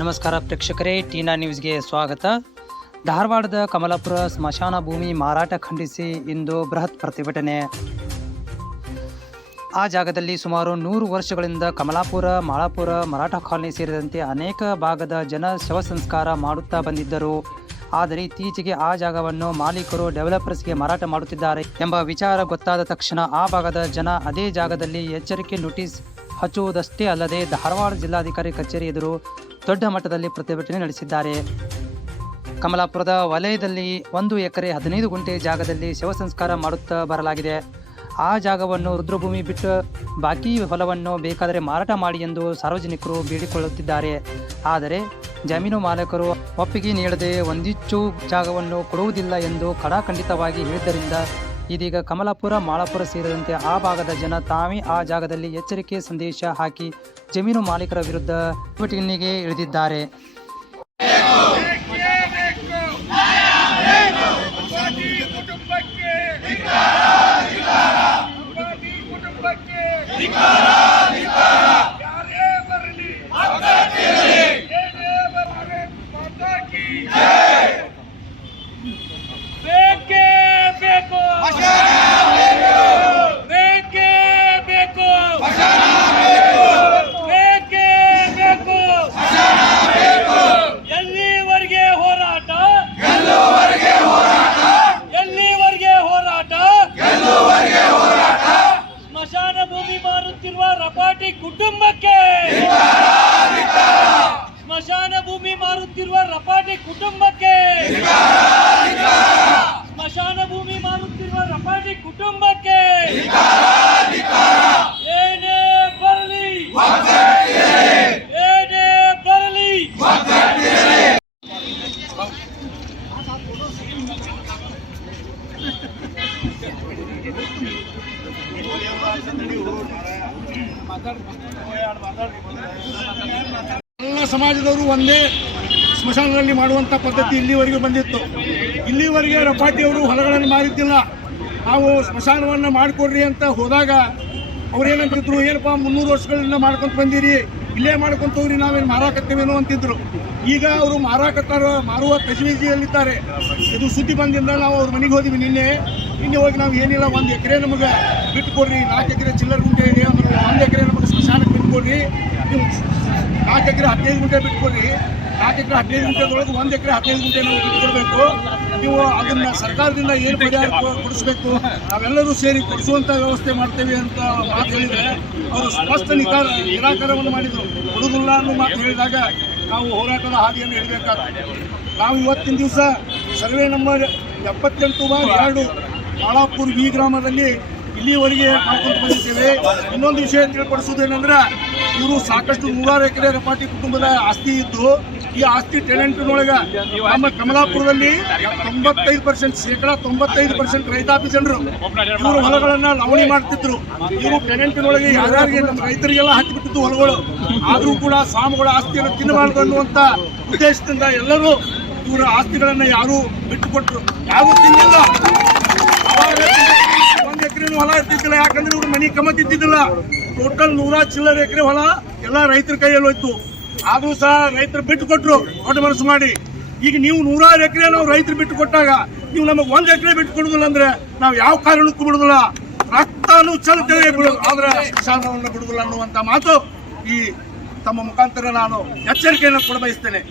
ನಮಸ್ಕಾರ ಪ್ರೇಕ್ಷಕರೇ, ಟಿ9 ನ್ಯೂಸ್ಗೆ ಸ್ವಾಗತ. ಧಾರವಾಡದ ಕಮಲಾಪುರ ಸ್ಮಶಾನ ಭೂಮಿ ಮಾರಾಟ ಖಂಡಿಸಿ ಇಂದು ಬೃಹತ್ ಪ್ರತಿಭಟನೆ. ಆ ಜಾಗದಲ್ಲಿ ಸುಮಾರು 100 ವರ್ಷಗಳಿಂದ ಕಮಲಾಪುರ, ಮಾಳಾಪುರ, ಮರಾಠ ಕಾಲನಿ ಸೇರಿದಂತೆ ಅನೇಕ ಭಾಗದ ಜನ ಶವ ಸಂಸ್ಕಾರ ಮಾಡುತ್ತಾ ಬಂದಿದ್ದರು. ಆದರೆ ಇತ್ತೀಚೆಗೆ ಆ ಜಾಗವನ್ನು ಮಾಲೀಕರು ಡೆವಲಪರ್ಸ್ಗೆ ಮಾರಾಟ ಮಾಡುತ್ತಿದ್ದಾರೆ ಎಂಬ ವಿಚಾರ ಗೊತ್ತಾದ ತಕ್ಷಣ ಆ ಭಾಗದ ಜನ ಅದೇ ಜಾಗದಲ್ಲಿ ಎಚ್ಚರಿಕೆ ನೋಟಿಸ್ ಹಚ್ಚುವುದಷ್ಟೇ ಅಲ್ಲದೆ ಧಾರವಾಡ ಜಿಲ್ಲಾಧಿಕಾರಿ ಕಚೇರಿ ಎದುರು ದೊಡ್ಡ ಮಟ್ಟದಲ್ಲಿ ಪ್ರತಿಭಟನೆ ನಡೆಸಿದ್ದಾರೆ. ಕಮಲಾಪುರದ ವಲಯದಲ್ಲಿ 1 ಎಕರೆ 15 ಗುಂಟೆ ಜಾಗದಲ್ಲಿ ಶವ ಸಂಸ್ಕಾರ ಮಾಡುತ್ತಾ ಬರಲಾಗಿದೆ. ಆ ಜಾಗವನ್ನು ರುದ್ರಭೂಮಿ ಬಿಟ್ಟು ಬಾಕಿ ಹೊಲವನ್ನು ಬೇಕಾದರೆ ಮಾರಾಟ ಮಾಡಿ ಎಂದು ಸಾರ್ವಜನಿಕರು ಬೇಡಿಕೊಳ್ಳುತ್ತಿದ್ದಾರೆ. ಆದರೆ ಜಮೀನು ಮಾಲೀಕರು ಒಪ್ಪಿಗೆ ನೀಡದೆ ಒಂದಿಚ್ಚು ಜಾಗವನ್ನು ಕೊಡುವುದಿಲ್ಲ ಎಂದು ಖಡಾಖಂಡಿತವಾಗಿ ಹೇಳಿದ್ದರಿಂದ ಇದೀಗ ಕಮಲಾಪುರ, ಮಾಳಾಪುರ ಸೇರಿದಂತೆ ಆ ಭಾಗದ ಜನ ತಾವೇ ಆ ಜಾಗದಲ್ಲಿ ಎಚ್ಚರಿಕೆ ಸಂದೇಶ ಹಾಕಿ ಜಮೀನು ಮಾಲೀಕರ ವಿರುದ್ಧ ಪ್ರತಿಭಟನೆಗೆ ಇಳಿದಿದ್ದಾರೆ. ಸ್ಮಶಾನ ಭೂಮಿ ಮಾರುತ್ತಿರುವ ರಪಾಟಿ ಕುಟುಂಬಕ್ಕೆ, ಸ್ಮಶಾನ ಭೂಮಿ ಮಾರುತ್ತಿರುವ ರಪಾಟಿ ಕುಟುಂಬಕ್ಕೆ, ಸ್ಮಶಾನ ಭೂಮಿ ಮಾರುತ್ತಿರುವ ರಪಾಟಿ ಕುಟುಂಬಕ್ಕೆ ಏನೇ ಬರಲಿ, ಏನೇ ಬರಲಿ. ಎಲ್ಲ ಸಮಾಜದವರು ಒಂದೇ ಸ್ಮಶಾನದಲ್ಲಿ ಮಾಡುವಂಥ ಪದ್ಧತಿ ಇಲ್ಲಿವರೆಗೂ ಬಂದಿತ್ತು. ಇಲ್ಲಿವರೆಗೆ ರಪಾಟಿಯವರು ಹೊಲಗಳನ್ನು ಮಾರಿದ್ದಿಲ್ಲ. ನಾವು ಸ್ಮಶಾನವನ್ನು ಮಾಡಿಕೊಡ್ರಿ ಅಂತ ಹೋದಾಗ ಅವ್ರೇನಂತಿದ್ರು, ಏನಪ್ಪ 300 ವರ್ಷಗಳಿಂದ ಮಾಡ್ಕೊಂತ ಬಂದಿರಿ, ಇಲ್ಲೇ ಮಾಡ್ಕೊಂತ ಹೋಗ್ರಿ, ನಾವೇನು ಮಾರಾಕತ್ತೇವೇನೋ ಅಂತಿದ್ರು. ಈಗ ಅವರು ಮಾರುವ ತಜವೀಜಿಯಲ್ಲಿದ್ದಾರೆ. ಇದು ಸುದ್ದಿ ಬಂದಿಂದ ನಾವು ಅವ್ರ ಮನೆಗೆ ಹೋದ್ವಿ. ನಿನ್ನೆ ಹೋಗಿ ನಾವು ಏನಿಲ್ಲ, 1 ಎಕರೆ ನಮಗೆ ಬಿಟ್ಟು ಕೊಡ್ರಿ, 4 ಎಕರೆ ಚಿಲ್ಲರ್ ಗುಂಟೆ ಇದೆ, 1 ಎಕರೆ ನಮಗೆ ಸ್ಮಶಾನಕ್ಕೆ ಬಿಟ್ಟು ಕೊಡ್ರಿ, ನೀವು 4 ಎಕರೆ 15 ಗುಂಟೆ ಬಿಟ್ಟು ಕೊಡ್ರಿ, 4 ಎಕರೆ 15 ಗುಂಟೆದೊಳಗೆ 1 ಎಕರೆ 15 ಗುಂಟೆ ನಾವು ಬಿಟ್ಟು ಕೊಡಬೇಕು. ನೀವು ಅದನ್ನ ಸರ್ಕಾರದಿಂದ ಏನು ಪರಿಹಾರ ಕೊಡಿಸ್ಬೇಕು, ನಾವೆಲ್ಲರೂ ಸೇರಿ ಕೊಡಿಸುವಂಥ ವ್ಯವಸ್ಥೆ ಮಾಡ್ತೇವೆ ಅಂತ ಮಾತು ಹೇಳಿದರೆ ಅವರು ಸ್ಪಷ್ಟ ನಿರಾಕರಣವನ್ನು ಮಾಡಿದರು. ಕೊಡುವುದಿಲ್ಲ ಅನ್ನೋ ಮಾತು ಹೇಳಿದಾಗ ನಾವು ಹೋರಾಟದ ಹಾದಿಯನ್ನು ಹಿಡಬೇಕಾಗ್ತದೆ. ನಾವು ಇವತ್ತಿನ ದಿವಸ ಸರ್ವೆ ನಂಬರ್ 78/2 ಮಾಳಾಪುರ ವಿ ಗ್ರಾಮದಲ್ಲಿ ಇಲ್ಲಿವರೆಗೆ ಮಾಡ್ಕೊಂಡು ಬಂದಿದ್ದೇವೆ. ಇನ್ನೊಂದು ವಿಷಯ ತಿಳಿಪಡಿಸುವುದೇನೆಂದ್ರೆ, ಇವರು ಸಾಕಷ್ಟು 100 ಎಕರೆ ರಪಾಟಿ ಕುಟುಂಬದ ಆಸ್ತಿ ಇದ್ದು, ಈ ಆಸ್ತಿ ಟೆನೆಂಟ್ನೊಳಗೆ ನಮ್ಮ ಕಮಲಾಪುರದಲ್ಲಿ 95% ರೈತಾಪಿ ಜನರು ಇವರು ಹೊಲಗಳನ್ನು ಲವಣಿ ಮಾಡ್ತಿದ್ರು. ಇವರು ಟೆನೆಂಟ್ನೊಳಗೆ ಯಾರ್ಯಾರಿಗೆ ನಮ್ಮ ರೈತರಿಗೆಲ್ಲ ಹಾಕಿಬಿಟ್ಟಿದ್ದು ಹೊಲಗಳು. ಆದರೂ ಕೂಡ ಸ್ವಾಮಿಗಳ ಆಸ್ತಿಯನ್ನು ತಿನ್ನಬಾರ್ದು ಅನ್ನುವಂಥ ಉದ್ದೇಶದಿಂದ ಎಲ್ಲರೂ ಇವರ ಆಸ್ತಿಗಳನ್ನು ಯಾರೂ ಬಿಟ್ಟುಕೊಟ್ರು, ಯಾರೂ ತಿನ್ನಿಲ್ಲ. 1 ಎಕರೆನೂ ಹೊಲ ಇರ್ತಿದ್ದಿಲ್ಲ, ಯಾಕಂದ್ರೆ ಇವ್ರು ಮನೆ ಕಮ್ಮತ್ತಿದ್ದಿದ್ದಿಲ್ಲ. ಟೋಟಲ್ 100 ಚಿಲ್ಲರ್ ಎಕರೆ ಹೊಲ ಎಲ್ಲ ರೈತರ ಕೈಯಲ್ಲಿ ಹೋಯ್ತು. ಆದರೂ ಸಹ ರೈತರು ಬಿಟ್ಟು ಕೊಟ್ಟರು ದೊಡ್ಡ ಮನಸ್ಸು ಮಾಡಿ. ಈಗ ನೀವು 100 ಎಕರೆ ನಾವು ರೈತರು ಬಿಟ್ಟು ಕೊಟ್ಟಾಗ ನೀವು ನಮಗೆ 1 ಎಕರೆ ಬಿಟ್ಟು ಕೊಡುದಿಲ್ಲ ಅಂದ್ರೆ ನಾವು ಯಾವ ಕಾರಣಕ್ಕೂ ಬಿಡುದಿಲ್ಲ, ರಕ್ತನೂ ಚಲುತ್ತೇವೆ, ಆದ್ರೆ ಸ್ಮಶಾನವನ್ನು ಬಿಡುದಿಲ್ಲ ಅನ್ನುವಂಥ ಮಾತು ಈ ತಮ್ಮ ಮುಖಾಂತರ ನಾನು ಎಚ್ಚರಿಕೆಯನ್ನು ಕೊಡ ಬಯಸ್ತೇನೆ.